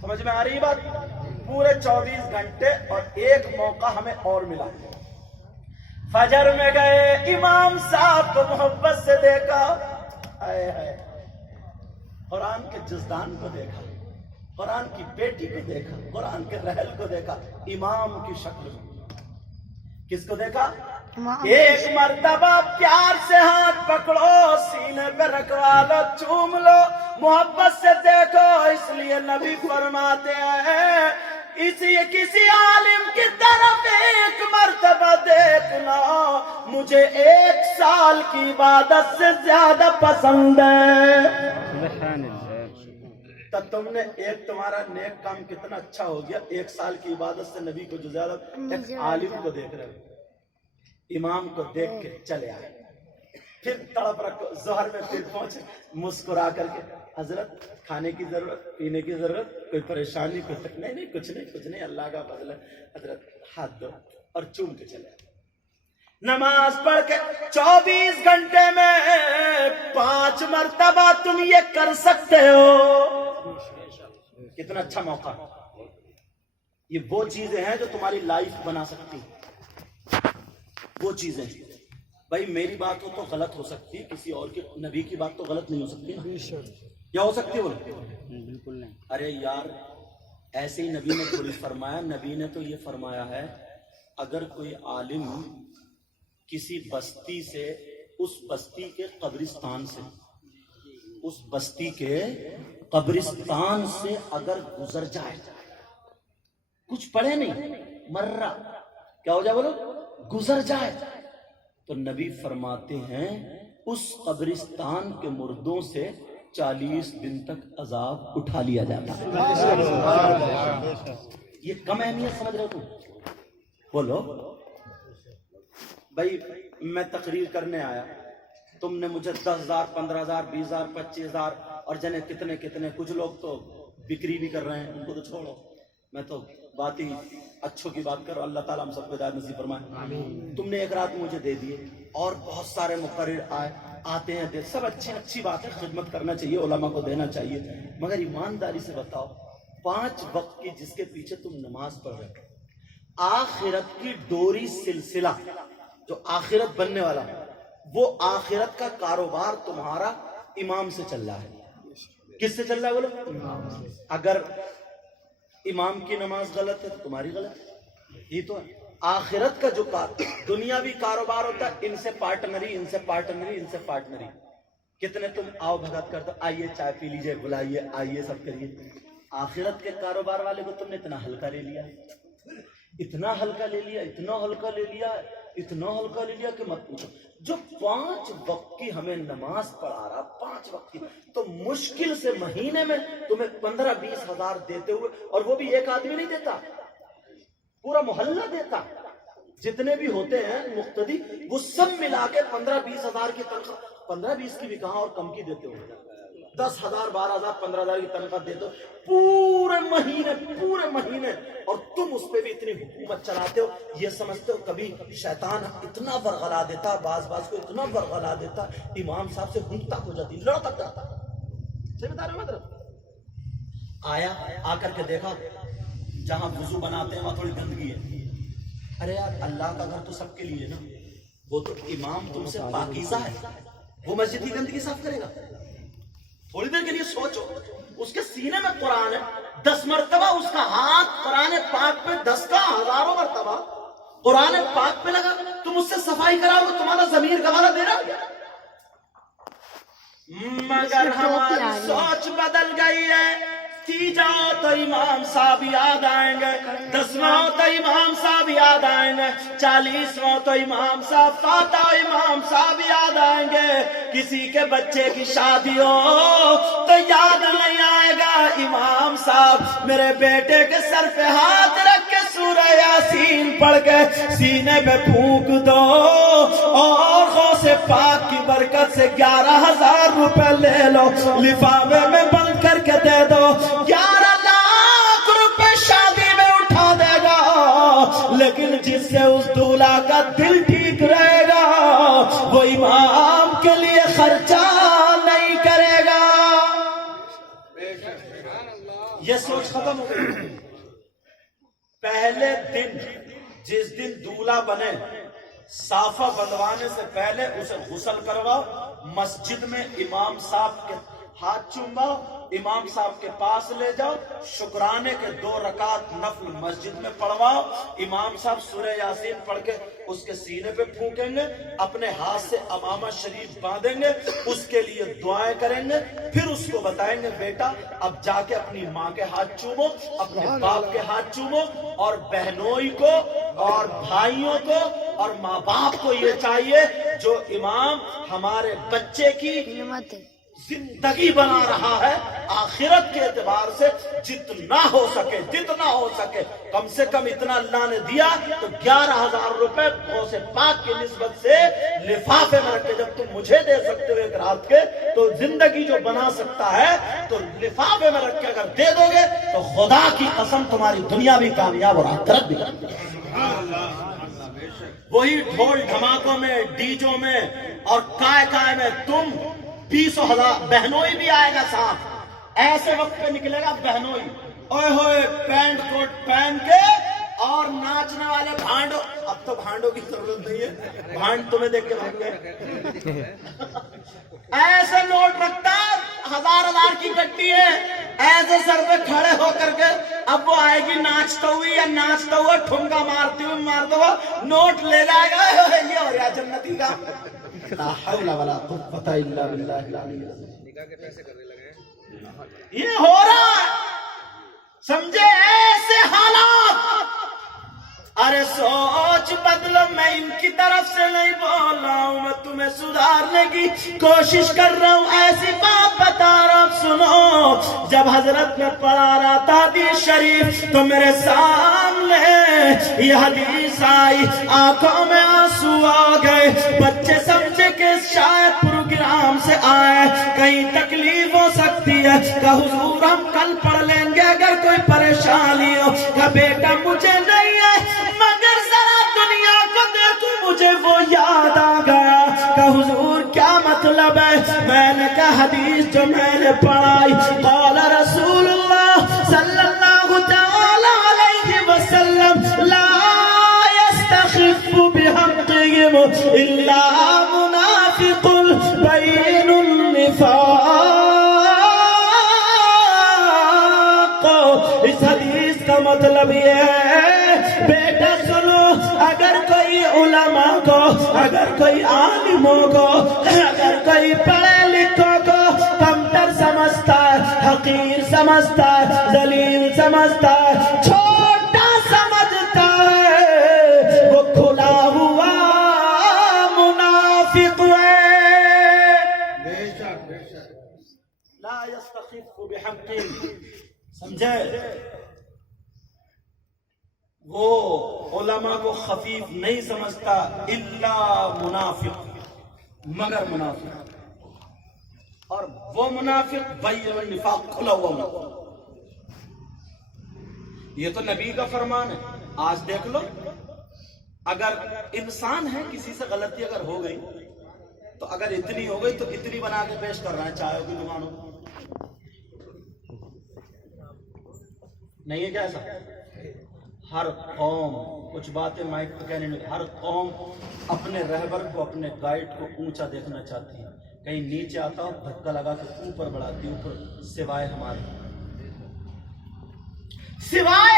سمجھ میں آ رہی بات؟ پورے 24 گھنٹے, اور ایک موقع ہمیں اور ملا. فجر میں گئے, امام صاحب کو محبت سے دیکھا, قرآن کے جزدان کو دیکھا, قرآن کی بیٹی کو دیکھا, قرآن کے رحل کو دیکھا, امام کی شکل. کس کو دیکھا؟ ایک مرتبہ پیار سے ہاتھ پکڑو, سینے پہ رکھوا لو, چوم لو, محبت سے دیکھو. اس لیے نبی فرماتے ہیں کسی عالم کی طرف ایک مرتبہ دیکھنا مجھے 1 سال کی عبادت سے زیادہ پسند ہے. تب تم نے تمہارا نیک کام کتنا اچھا ہو گیا, 1 سال کی عبادت سے نبی کو جو زیادہ. ایک عالم کو دیکھ رہے ہو, امام کو دیکھ کے چلے آئے, پھر تڑپ رکھو, ظہر میں پھر پہنچے, مسکرا کر کے, حضرت کھانے کی ضرورت, پینے کی ضرورت, کوئی پریشانی, کوئی تک نہیں, کچھ نہیں, اللہ کا فضل ہے. حضرت ہاتھ دو اور چوم کے چلے. نماز پڑھ کے 24 گھنٹے میں 5 مرتبہ تم یہ کر سکتے ہو. کتنا اچھا موقع. یہ وہ چیزیں ہیں جو تمہاری لائف بنا سکتی, وہ چیزیں. بھائی میری بات ہو تو غلط ہو سکتی, کسی اور کی, نبی کی بات تو غلط نہیں ہو سکتی نا. کیا ہو سکتی ہے وہ؟ بالکل نہیں. ارے یار ایسے ہی نبی نے تھوڑی فرمایا, نبی نے تو یہ فرمایا ہے اگر کوئی عالم کسی بستی سے، اس بستی کے قبرستان سے، اس بستی کے قبرستان سے اگر گزر جائے، کچھ پڑھے نہیں، مرہ کیا ہو جائے بولو، گزر جائے، تو نبی فرماتے ہیں اس قبرستان کے مردوں سے 40 دن تک عذاب اٹھا لیا جاتا ہے۔ یہ کم اہمیت سمجھ رہے ہو تم؟ بولو بھائی، میں تقریر کرنے آیا، تم نے مجھے 10,000 15,000 20,000 25,000 اور جنے کتنے کتنے، کچھ لوگ تو بکری بھی کر رہے ہیں، ان کو تو چھوڑو، میں تو بات ہی اچھوں کی بات کرو، اللہ تعالیٰ ہم سب کو ہدایت نصیب فرمائے۔ تم نے ایک رات مجھے دے دیے اور بہت سارے مقرر آتے ہیں، سب اچھی بات ہے، خدمت کرنا چاہیے، علماء کو دینا چاہیے، مگر ایمانداری سے بتاؤ 5 وقت کی جس کے پیچھے تم نماز پڑھ رہے ہو، آخرت کی ڈوری سلسلہ جو آخرت بننے والا ہے، وہ آخرت کا کاروبار تمہارا امام سے چل رہا ہے۔ کس سے چل رہا ہے بولو؟ اگر امام کی نماز غلط ہے تو تمہاری غلط ہے، یہ تو ہے۔ آخرت کا جو دنیاوی کاروبار ہوتا ہے، ان سے پارٹنری، ان سے پارٹنری، ان سے پارٹنری، کتنے تم آؤ بھگت کرتے، آئیے چائے پی لیجئے، بلائیے، آئیے سب کریے۔ آخرت کے کاروبار والے کو تم نے اتنا ہلکا لے لیا، اتنا ہلکا لے لیا، اتنا ہلکا لے لیا، اتنا ہلکا لے لیا کہ مت پوچھو۔ جو 5 وقت کی ہمیں نماز پڑھا رہا، 5 وقت کی، تو مشکل سے مہینے میں تمہیں 15-20 ہزار دیتے ہوئے، اور وہ بھی ایک آدمی نہیں دیتا، پورا محلہ دیتا، جتنے بھی ہوتے ہیں مقتدی، وہ سب ملا کے 15-20 ہزار کی تنخواہ، 15-20 کی بھی کہاں اور کم کی دیتے ہوئے، 10,000 12,000 15,000 کی تنخواہ دیتے ہو پورے مہینے، اور تم اس پہ بھی اتنی حکومت چلاتے ہو، یہ سمجھتے ہو کبھی شیطان اتنا ورغلا دیتا، بعض کو اتنا ورغلا دیتا، امام صاحب سے ہنک تک ہو جاتی، لڑ تک جاتا۔ صحیح بتا رہا مطلب آیا، آ کر کے دیکھا جہاں وضو بناتے ہیں وہاں تھوڑی گندگی ہے، ارے یار اللہ کا گھر تو سب کے لیے نا، وہ تو امام تم سے پاکیزہ ہے، وہ مسجد کی گندگی صاف کرے گا؟ تھوڑی دیر کے لیے سوچو، اس کے سینے میں قرآن ہے، 10 مرتبہ اس کا ہاتھ قرآن پاک پہ، 10 کا 1000 مرتبہ قرآن پاک پہ لگا، تم اس سے صفائی کراؤ تو تمہارا ضمیر گوارا دے رہا، مگر ہماری سوچ بدل گئی ہے۔ 30 ہو تو امام صاحب یاد آئیں گے، 10واں ہو تو امام صاحب یاد آئیں گے، 40واں ہو تو امام صاحب، فاتح امام صاحب یاد آئیں گے، کسی کے بچے کی شادی ہو تو یاد نہیں آئے گا امام صاحب میرے بیٹے کے سر پہ ہاتھ رکھ کے سورہ یاسین پڑھ کے سینے پہ پھونک دو، اور غوث پاک کی برکت سے 11,000 روپے لے لو، لفافے میں بند کر کے دے دو، 11 لاکھ روپے شادی میں اٹھا دے گا، لیکن جس سے اس دولہا کا دل ٹھیک رہے گا وہ امام کے لیے خرچہ نہیں کرے گا۔ یہ سوچ ختم ہو گئی۔ پہلے دن جس دن دولہا بنے، صافہ بندوانے سے پہلے اسے غسل کرواؤ، مسجد میں امام صاحب کے ہاتھ چوماؤ، امام صاحب کے پاس لے جاؤ، شکرانے کے 2 رکعت نفل مسجد میں پڑھواؤ، امام صاحب سورہ یاسین پڑھ کے اس کے سینے پہ پھونکیں گے، اپنے ہاتھ سے امامہ شریف باندھیں گے، اس کے لیے دعائیں کریں گے، پھر اس کو بتائیں گے بیٹا اب جا کے اپنی ماں کے ہاتھ چومو، اپنے باپ کے ہاتھ چومو، اور بہنوئی کو اور بھائیوں کو اور ماں باپ کو یہ چاہیے جو امام ہمارے بچے کی زندگی بنا رہا ہے، آخرت کے اعتبار سے جتنا ہو سکے کم سے کم اتنا اللہ نے دیا، تو 11,000 روپے غوث پاک کی نسبت سے لفافے میں رکھ کے، جب تم مجھے دے سکتے ہو ایک رات کے، تو زندگی جو بنا سکتا ہے تو لفافے میں رکھ کے اگر دے دو گے تو خدا کی قسم تمہاری دنیا بھی کامیاب اور آخرت بھی کامیاب۔ وہی ڈھول دھماکوں میں، ڈیجوں میں اور کائے میں تم 20,000 بہنوئی بھی آئے گا ساتھ، ایسے وقت پہ نکلے گا بہنوئی، اوئے ہوئے پینٹ کوٹ پہن کے اور ناچنے والے بھانڈو، اب تو بھانڈوں کی ضرورت نہیں ہے، بھانڈ تمہیں دیکھ کے بھاگ گئے۔ ایسے نوٹ رکھتا ہزار کی گٹی ہے، ایسے سر پہ کھڑے ہو کر کے اب وہ آئے گی ناچتا ہوئی یا ناچتا ہوا ٹھمکا مارتے ہوا نوٹ لے جائے گا، یہ ہو رہا جنتی کا۔ لا حول ولا قوة الا باللہ العلی العظیم۔ یہ ہو رہا ہے، سمجھے ایسے حالات۔ ارے سوچ بدلو، میں ان کی طرف سے نہیں بول رہا ہوں، میں تمہیں سدھارنے کی کوشش کر رہا ہوں، ایسی بات بتا رہا ہوں سنو۔ جب حضرت میں پڑھا رہا تھا حدیث شریف تو میرے سامنے یہ حدیث آئی، آنکھوں میں آنسو آ گئے۔ بچے سمجھے کہ شاید پروگرام سے آئے، کہیں تکلیف ہو سکتی ہے، کہ حضور ہم کل پڑھ لیں گے اگر کوئی پریشانی ہو۔ کہ بیٹا مجھے نہیں ہے، مگر ذرا دنیا کو دیکھو، مجھے وہ یاد آ گیا کہ حضور کیا مطلب ہے۔ میں نے کہا حدیث جو میں نے پڑھائی، قال رسول اللہ صلی اللہ تعالی علیہ وسلم لا يستخف بحقهم الا منافق بین النفاق۔ اس حدیث کا مطلب یہ ہے، بیٹا سنو، اگر کوئی علماء کو، اگر کوئی عالموں کو، اگر کوئی پڑھے لکھوں کو کمتر سمجھتا ہے، حقیر سمجھتا ہے، ذلیل سمجھتا ہے، چھوٹا سمجھتا ہے، وہ کھلا ہوا منافق ہے۔ لا يستخف بحق، سمجھے؟ وہ علماء کو خفیف نہیں سمجھتا، الا منافق، مگر منافق، اور وہ منافق بین النفاق، کھلا ہوا منافق۔ یہ تو نبی کا فرمان ہے۔ آج دیکھ لو، اگر انسان ہے، کسی سے غلطی اگر ہو گئی تو اگر اتنی ہو گئی تو اتنی بنا کے پیش کر رہا ہے چائے کی دکانوں کو، نہیں ہے کیا ایسا؟ ہر قوم، کچھ باتیں مائک پہ کہنے لگے، ہر قوم اپنے رہبر کو، اپنے گائیڈ کو اونچا دیکھنا چاہتی ہے، کہیں نیچے آتا ہو دھکا لگا کے اوپر بڑھاتی، اوپر سوائے ہمارے، سوائے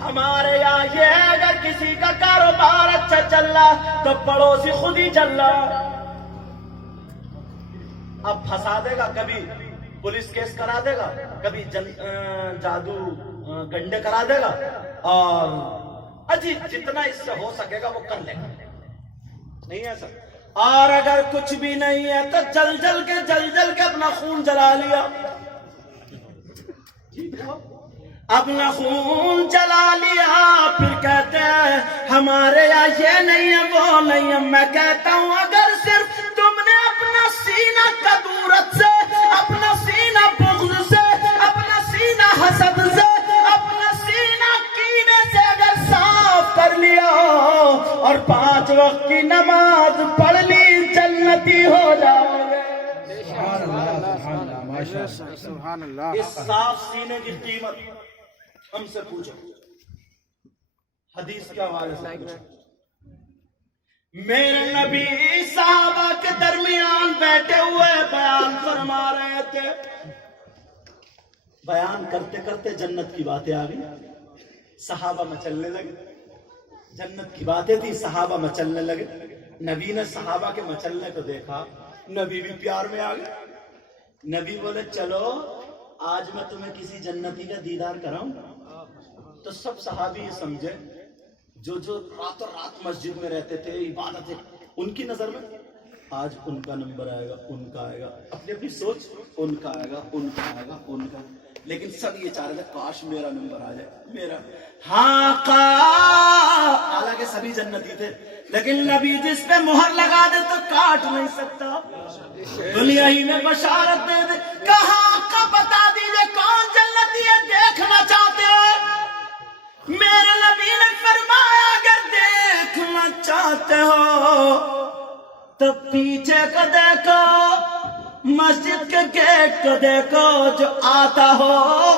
ہمارے یہاں یہ ہے، اگر کسی کا کاروبار اچھا چل رہا تو پڑوسی خود ہی چل رہا، اب پھنسا دے گا، کبھی پولیس کیس کرا دے گا، کبھی جادو گنڈے کرا دے گا، اور اجی جتنا اس سے ہو سکے گا وہ کر لے گا، نہیں ہے سر؟ اور اگر کچھ بھی نہیں ہے تو جل جل کے اپنا خون جلا لیا، اپنا خون جلا لیا، پھر کہتے ہیں ہمارے یہاں یہ نہیں ہے وہ نہیں ہے۔ میں کہتا ہوں اگر صرف تم نے اپنا سینہ کدورت سے، اپنا سینہ بغض سے، اپنا سینہ حسد سے، اپنا سینہ کینے سے اگر صاف کر لیا اور 5 وقت کی نماز پڑھ لی، جنتی ہو جاؤ گے۔ سبحان اللہ۔ اس صاف سینے کی قیمت ہم سے پوچھو، حدیث کے حوالے سے پوچھو۔ میرے نبی صحابہ کے درمیان بیٹھے ہوئے بیان فرما رہے تھے، بیان کرتے کرتے جنت کی باتیں آ گئی، صحابہ مچلنے لگے، جنت کی باتیں تھی، صحابہ مچلنے لگے۔ نبی نے صحابہ کے مچلنے کو دیکھا، نبی بھی پیار میں آ گئے، نبی بولے چلو آج میں تمہیں کسی جنتی کا دیدار کراؤں۔ تو سب صحابی یہ سمجھے جو راتوں رات مسجد میں رہتے تھے، عبادتیں، ان کی نظر میں آج ان کا نمبر آئے گا، ان کا آئے گا، اپنی اپنی سوچ، ان کا آئے گا، ان کا آئے گا، ان کا، لیکن سب یہ چاہ رہے تھے کاش میرا نمبر آ جائے، میرا۔ ہاں حالانکہ سبھی جنتی تھے، لیکن نبی جس پہ مہر لگا دے تو کاٹ نہیں سکتا، دنیا ہی میں بشارت دے دے، کہاں کا بتا دیجئے کون جنتی ہے، دیکھنا چاہتے ہو؟ میرے نبی نے فرمایا اگر دیکھنا چاہتے ہو تو پیچھے کو دیکھو، مسجد کے گیٹ کو دیکھو، جو آتا ہو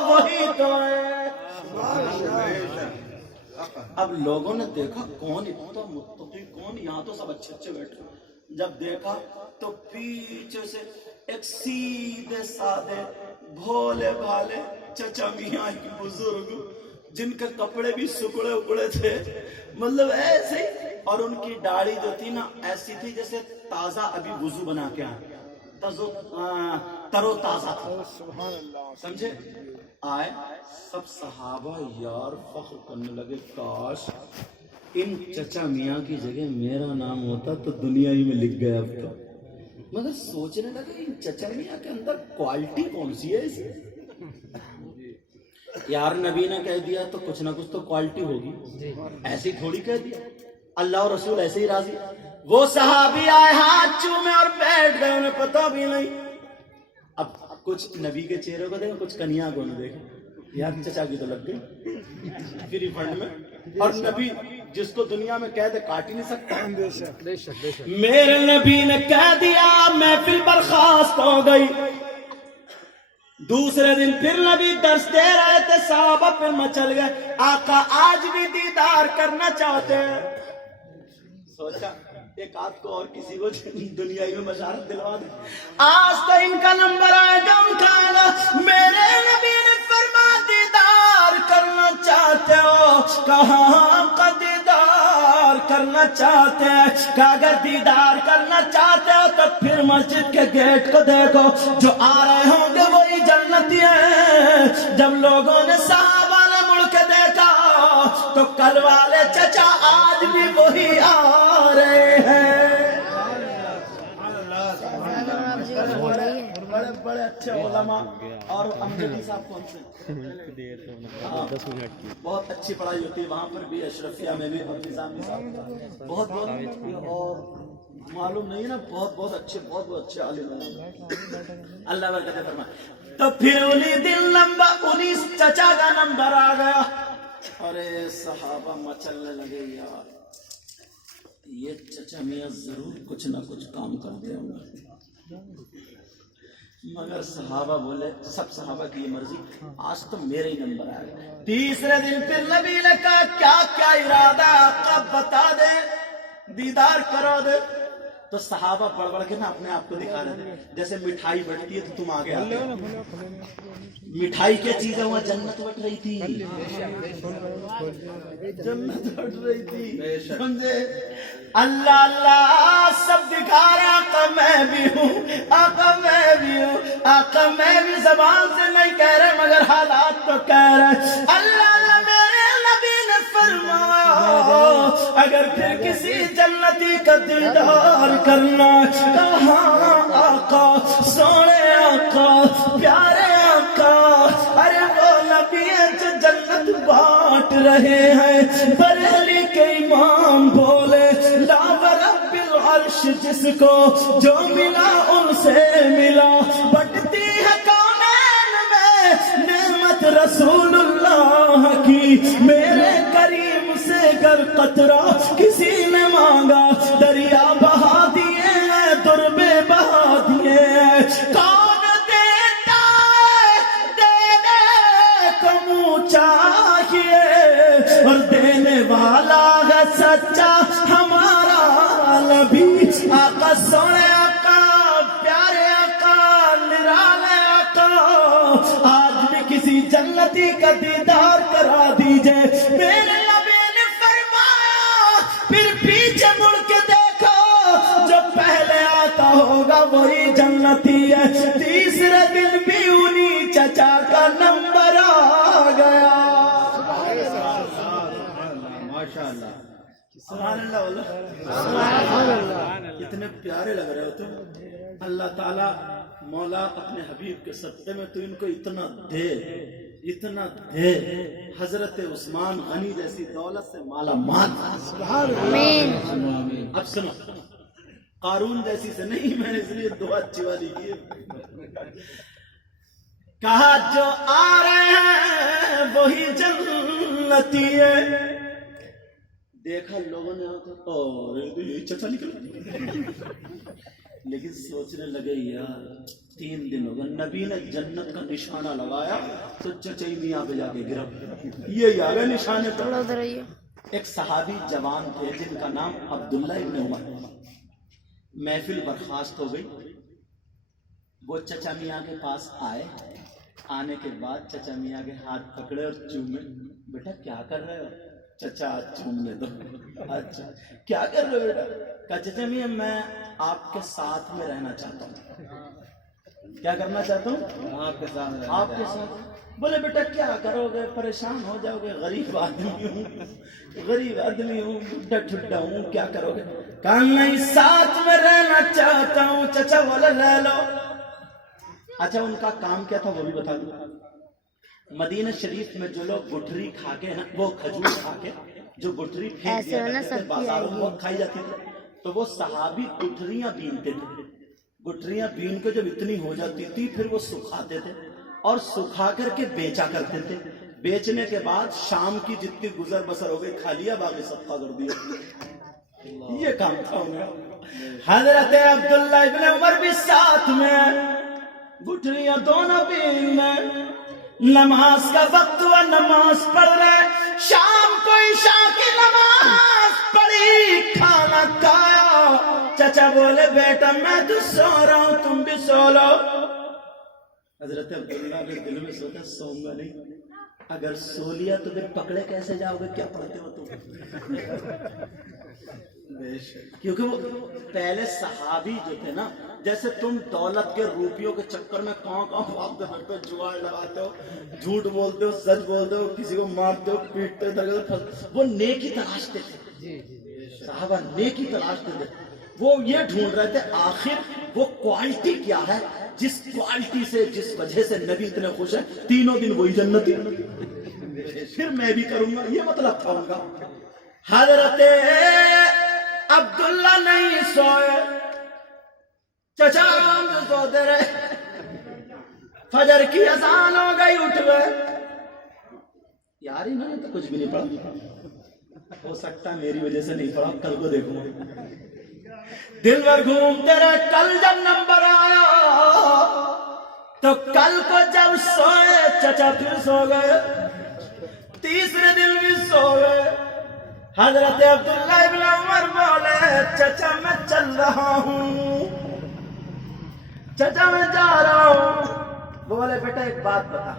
وہی تو ہے۔ اب لوگوں نے دیکھا کون اتنا متقی کون, یہاں تو سب اچھے اچھے بیٹھے. جب دیکھا تو پیچھے سے ایک سیدھے سادے بھولے بھالے چچا میاں کی بزرگ, جن کے کپڑے بھی سکڑے اکڑے تھے, مطلب ایسے ہی, اور ان کی داڑھی جو تھی نا ایسی تھی جیسے تازہ ابھی وضو بنا کے آئے, ترو تازہ تھا, سمجھے. آئے سب صحابہ یار فخر کرنے لگے, کاش ان چچا میاں کی جگہ میرا نام ہوتا تو دنیا ہی میں لکھ گیا اب تو. مگر سوچنے لگے ان چچا میاں کے اندر کوالٹی کون سی ہے اس یار, نبی نے کہہ دیا تو کچھ نہ کچھ تو کوالٹی ہوگی, ایسی تھوڑی کہہ دیا. اللہ اور رسول ایسے ہی راضی. وہ صحابی آئے ہاتھ چومے اور بیٹھ گئے, انہیں پتا بھی نہیں. اب کچھ نبی کے چہرے کو دیکھیں, کچھ کنیا کو نہ دیکھیں, یار چچا کی تو لگ گئی فری فنڈ میں, اور نبی جس کو دنیا میں کہہ دے کاٹ ہی نہیں سکتا. میرے نبی نے کہہ دیا, محفل برخاست ہو گئی. دوسرے دن پھر نبی درس دے رہے تھے, صحابہ پھر مچل گئے, آقا آج بھی دیدار کرنا چاہتے ہیں. سوچا ایک آدھ کو اور کسی کو دنیا میں بشارت دلوا دے, آج تو ان کا نمبر آئے گا, ان کا آئے گا. میرے نبی نے فرما دیدار کرنا چاہتے ہو, کہاں کا دیدار کرنا چاہتے ہیں, کہ اگر دیدار کرنا چاہتے ہو تو پھر مسجد کے گیٹ کو دیکھو, جو آ رہے ہوں گے وہی جنتی ہیں. جب لوگوں نے صحابہ نے مڑ کے دیکھا تو کل والے چچا آج بھی وہی آ رہے ہیں. بڑے بڑے اچھے علماء. اور امجدی صاحب کون سے, بہت اچھی پڑھائی ہوتی ہے وہاں پر بھی, اشرفیہ میں بھی, اور نظامی صاحب بہت بہت, اور معلوم نہیں نا, بہت بہت اچھے عالم ہیں, اللہ برکت فرمائے. تو پھر انہی دن لمبا انہی چچا کا نمبر آ گیا. ارے صحابہ مچلنے لگے, یار یہ چچا میاں ضرور کچھ نہ کچھ کام کرتے ہوں گے. مگر صحابہ بولے, سب صحابہ کی یہ مرضی, آج تو میرے ہی نمبر آئے گا. تیسرے دن پھر نبی نے کہا کیا کیا ارادہ آپ بتا دے, دیدار کرا دے. تو صحابہ بڑھ بڑھ کے نا اپنے آپ کو دکھا رہے تھے, جیسے مٹھائی بٹتی ہے تو تم آگے آتے ہو. مٹھائی کیا چیز ہے, وہاں جنت بٹ رہی تھی, جنت بٹ رہی تھی, سمجھے. اللہ اللہ سب دکھا رہا, آقا میں بھی ہوں, آقا میں بھی ہوں, آقا میں بھی زبان سے نہیں کہہ رہے مگر حالات تو کہہ رہے. اللہ اللہ میرے نبی نے فرمایا, اگر پھر کسی جنتی کا دیدار کرنا, کہاں آقا, سونے آقا, پیارے آقا, ارے وہ نبی ہے جو جنت بانٹ رہے ہیں. بریلی کے امام بولے, لا ورب العرش جس کو جو ملا ان سے ملا, بٹتی ہے کونین میں نعمت رسول اللہ کی. میرے کریم سے گر قطرہ کسی نے مانگا, دریا بہا دیے ہیں, دربے بہا دیے ہیں. کون دیتا دینے کو منہ چاہیے, اور دینے والا ہے سچا ہمارا نبی. آقا سونے آقا, پیارے آقا, نرالے آقا, آج بھی کسی جنتی کا دیدار کرا دیجئے. میرے نبی نے فرمایا پھر پیچھے مڑ کے دیکھو, جو پہلے آتا ہوگا وہی جنتی ہے. تیسرے دن بھی انہی چچا کا نمبر آ گیا. ماشاءاللہ, سبحان اللہ, کتنے پیارے لگ رہے ہوتے. اللہ تعالیٰ مولا اپنے حبیب کے صدقے میں تو ان کو اتنا دے, اتنا دے. حضرت عثمان غنی جیسی دولت سے مالا مال. اب سنو, قارون جیسی سے نہیں, میں نے اس لیے دعا اچھی والی کی. کہا جو آ رہے ہیں وہی جنتی ہے. دیکھا لوگوں نے اور یہی چچا نکلا, لیکن سوچنے لگے یار 3 دن ہو گئے, نبی نے جنت کا نشانہ لگایا تو چچا میاں پہ جا کے گرا, یہ آ گئے نشانے پر. ایک صحابی جوان تھے جن کا نام عبداللہ ابن عمر. محفل برخاست ہو گئی. وہ چچا میاں کے پاس آئے. آنے کے بعد چچا میاں کے ہاتھ پکڑے اور چومے. بیٹا کیا کر رہے ہو؟ چچا چومنے دو. اچھا کیا کر رہے ہو بیٹا؟ کہا چچا میاں میں آپ کے ساتھ میں رہنا چاہتا ہوں. کیا کرنا چاہتا ہوں؟ آپ کے ساتھ. بولے بیٹا کیا کرو گے؟ پریشان ہو جاؤ گے. غریب آدمی ہوں, بڈھا ٹھڈا ہوں, کیا کرو گے؟ کہا نہیں ساتھ میں رہنا چاہتا ہوں. چچا بولے رہ لو. اچھا ان کا کام کیا تھا وہ بھی بتا دوں. مدینہ شریف میں جو لوگ گٹھری کھا کے نا, وہ کھجور کھا کے جو گٹھری پھینک دیا کرتے تھے بازاروں میں بہت کھائی جاتی تھی, تو وہ صحابی گٹھریاں بینتے تھے. گٹھریاں بین کے جب اتنی ہو جاتی تھی پھر وہ سکھاتے تھے اور سکھا کر کے بیچا کرتے تھے. بیچنے کے بعد شام کی جتنی گزر بسر ہو گئی کھا لیا, باقی صدقہ کر دیا. یہ کام تھا ان کا. حضرت عبداللہ ابن عمر بھی ساتھ میں, گٹھریاں دونوں بین میں. نماز کا وقت ہوا, نماز پڑھ رہے. شام کو عشاء کی نماز پڑھی, کھانا کھایا. چچا بولے بیٹا میں تو سو رہا ہوں, تم بھی سو لو. حضرت عبداللہ کے دل میں سوچا سوؤں گا نہیں. اگر سو لیا تو پھر پکڑے کیسے جاؤ گے؟ کیا پڑھتے ہو تم؟ کیونکہ وہ پہلے صحابی جو تھے نا, جیسے تم دولت کے روپیوں کے چکر میں کہاں بھاگتے پھرتے ہو, جوار لگاتے ہو, جھوٹ بولتے ہو, سچ بولتے ہو, کسی کو مارتے ہو, پیٹتے ہو. وہ نیکی تلاشتے تھے. صحابہ نیکی تلاشتے تھے. وہ یہ ڈھونڈ رہے تھے آخر وہ کوالٹی کیا ہے جس کوالٹی سے, جس وجہ سے نبی اتنے خوش ہیں. تینوں دن وہی جنتی, پھر میں بھی کروں گا, یہ مطلب تھا ان کا. حضرت عبداللہ نہیں سوئے, چچا سوتے رہے. فجر کی اذان ہو گئی, اٹھ گئے. یار انہوں نے تو کچھ بھی نہیں پڑھا. ہو سکتا ہے میری وجہ سے نہیں پڑھا, کل کو دیکھوں گا. دن بھر گھومتے رہے. کل جب نمبر آیا تو کل کو جب سوئے چچا پھر سو گئے. تیسرے دن بھی سو گئے. حضرت عبداللہ ابن عمر بولے چچا میں چل رہا ہوں, چچا میں جا رہا ہوں. بولے بیٹا ایک بات بتا.